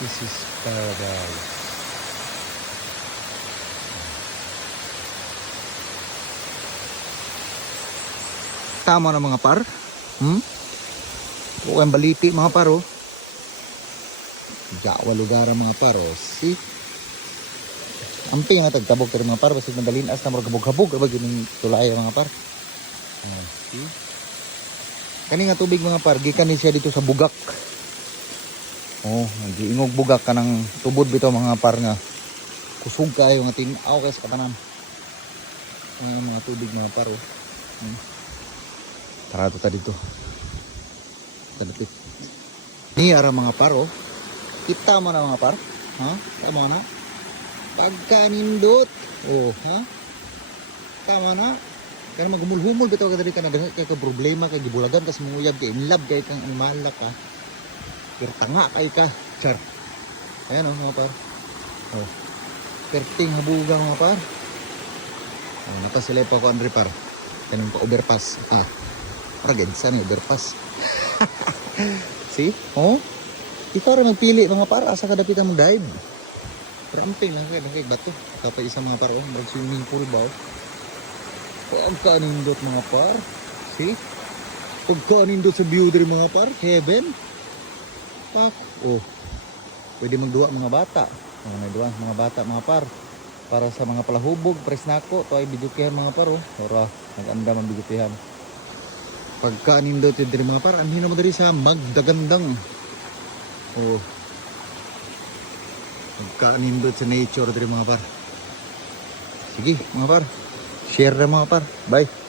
This is paradise. Tama na mga par. O ang baliti mga par oh. Jawa lugar mga par oh. See? Amping nga tagtabog pero mga par. Basta madalin as na magkabog-kabog. Aba gining tulay mga par. See? Kani nga tubig mga par. Gikan ni siya dito sa bugak. Oh, giingog bugak ka ng tubod bito mga par nga. Kusog kayo nga tinaw kay sa katanan. Mga tubig mga par oh. Tara ta dito. Talapit. Ni ara mga par oh. Kita mo na mga par. Ha? Tama na. Pagkanindot. Oh, ha? Tama na. Kaya magumul-humul bitaw ka diri ka nagdaghan kay problema kay gibulagan kas munguyab kay in love kay kang animal ka. Pero tanga kay ka. Char. Ayan oh mga par. Oh. Perting habuga mga par. Oh, napasila pa ko andre par. Kanang pa overpass. Ragad sa ni overpass. See? Oh? Ikaw rin magpili mga par. Asa ka dapitan mo dive? Ramping lang kay bato. Kapag isang mga par. Oh, mag-swimming pool ba? Pagkanindot mga par. See? Pagkanindot sa view dari mga par. Heaven. Pak. Oh. Pwede magduwa mga bata. Oh, may duwa mga bata mga par. Para sa mga palahubog. Pres na ako. Ito ay bidukihan mga par. Oh. Ora. Nag-anda man bidukihan. Pagkanindot yun dari mga par. Anhin naman dari sa magdagandang. Oh. Pagkanindot sa nature dari mga par. Sige mga par. Share na mga par. Bye.